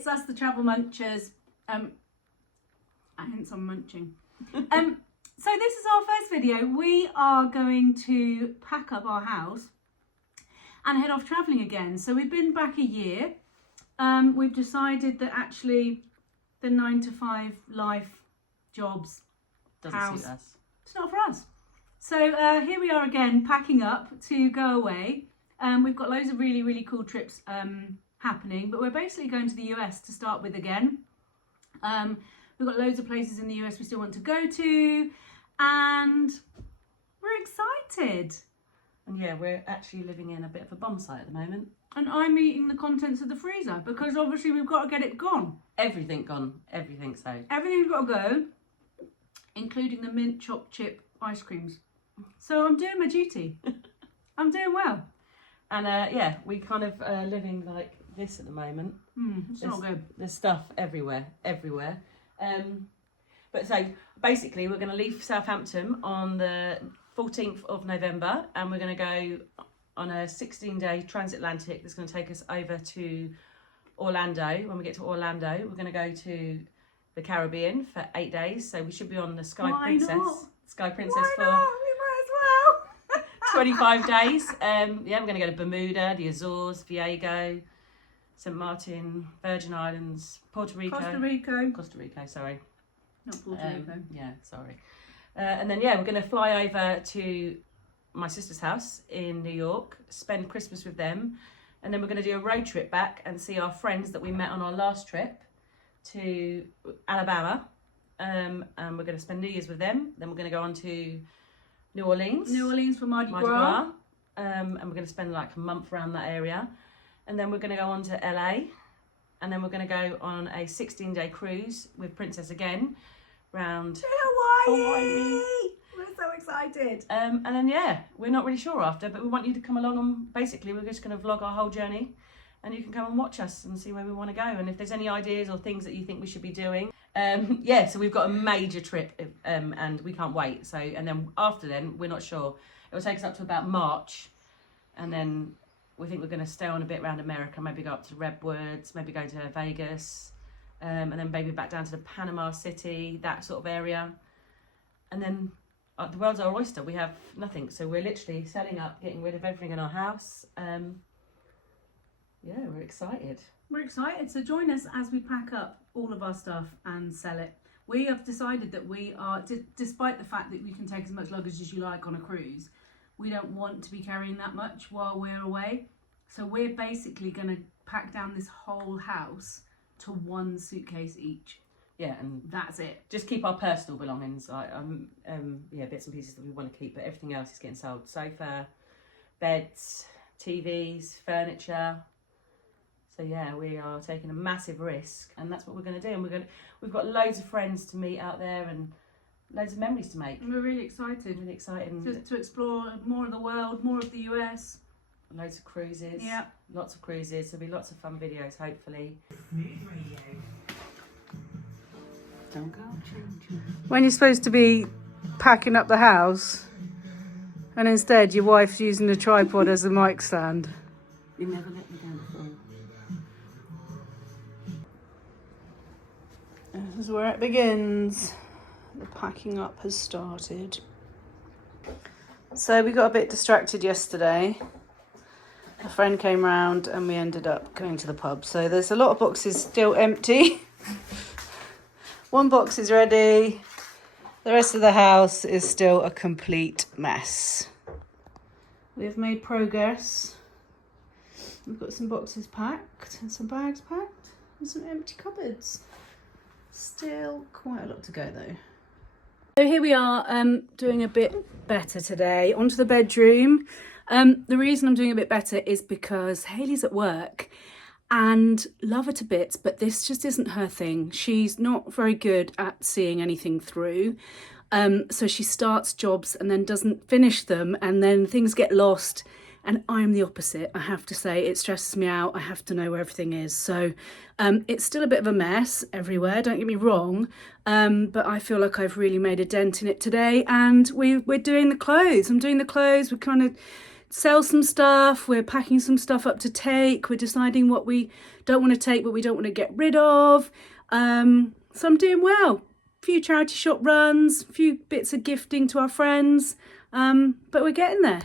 it's us, the Travel Munchers. Hence I'm munching. So this is our first video. We are going to pack up our house and head off travelling again. So we've been back a year. We've decided that actually the 9-to-5 life, jobs, doesn't suit us. It's not for us. So here we are again, packing up to go away. We've got loads of really, really cool trips happening, but we're basically going to the US to start with again. We've got loads of places in the US we still want to go to, and we're excited. And yeah, we're actually living in a bit of a bomb site at the moment. And I'm eating the contents of the freezer because obviously we've got to get it gone. Everything gone, everything so. Everything's got to go, including the mint chopped chip ice creams. So I'm doing my duty. I'm doing well. And yeah, we kind of living like this at the moment. It's not good. There's stuff everywhere. But so basically we're going to leave Southampton on the 14th of November and we're going to go on a 16-day transatlantic that's going to take us over to Orlando. When we get to Orlando, we're going to go to the Caribbean for 8 days. So we should be on the Sky Princess for We might as well. 25 days. Yeah, we're going to go to Bermuda, the Azores, Viego, St. Martin, Virgin Islands, Puerto Rico. Costa Rica, sorry. Not Puerto Rico. Yeah, sorry. And then, yeah, we're going to fly over to my sister's house in New York, spend Christmas with them. And then we're going to do a road trip back and see our friends that we met on our last trip to Alabama. And we're going to spend New Year's with them. Then we're going to go on to New Orleans. New Orleans for Mardi Gras. And we're going to spend like a month around that area. And then we're going to go on to LA. And then we're going to go on a 16-day cruise with Princess again round Hawaii. We're so excited. And then, yeah, we're not really sure after, but we want you to come along and basically we're just going to vlog our whole journey. And you can come and watch us and see where we want to go. And if there's any ideas or things that you think we should be doing. Yeah, so we've got a major trip and we can't wait. So, and then after then, we're not sure. It will take us up to about March. And then we think we're going to stay on a bit around America, maybe go up to Redwoods, maybe go to Vegas, and then maybe back down to the Panama City, that sort of area. And then the world's our oyster. We have nothing. So we're literally selling up, getting rid of everything in our house. Yeah, we're excited. We're excited. So join us as we pack up all of our stuff and sell it. We have decided that we are, despite the fact that we can take as much luggage as you like on a cruise, we don't want to be carrying that much while we're away. So we're basically going to pack down this whole house to one suitcase each. Yeah, and that's it. Just keep our personal belongings, like yeah, bits and pieces that we want to keep, but everything else is getting sold. Sofa, beds, TVs, furniture. So yeah, we are taking a massive risk, and that's what we're going to do. And we've got loads of friends to meet out there, and loads of memories to make. And we're really excited. Really excited. Just to explore more of the world, more of the US. Loads of cruises. Yeah. Lots of cruises. There'll be lots of fun videos, hopefully. Don't go changing. When you're supposed to be packing up the house, and instead your wife's using the tripod as a mic stand. You never let me down before. This is where it begins. The packing up has started. So we got a bit distracted yesterday. A friend came round and we ended up going to the pub. So there's a lot of boxes still empty. One box is ready. The rest of the house is still a complete mess. We've made progress. We've got some boxes packed and some bags packed and some empty cupboards. Still quite a lot to go though. So here we are doing a bit better today. Onto the bedroom. The reason I'm doing a bit better is because Hayley's at work and love her to bits, but this just isn't her thing. She's not very good at seeing anything through. So she starts jobs and then doesn't finish them, and then things get lost. And I'm the opposite, I have to say. It stresses me out. I have to know where everything is. So it's still a bit of a mess everywhere, don't get me wrong. But I feel like I've really made a dent in it today. And we're doing the clothes. I'm doing the clothes. We're kind of sell some stuff, we're packing some stuff up to take, we're deciding what we don't want to take but we don't want to get rid of. So I'm doing well. A few charity shop runs, a few bits of gifting to our friends, but we're getting there.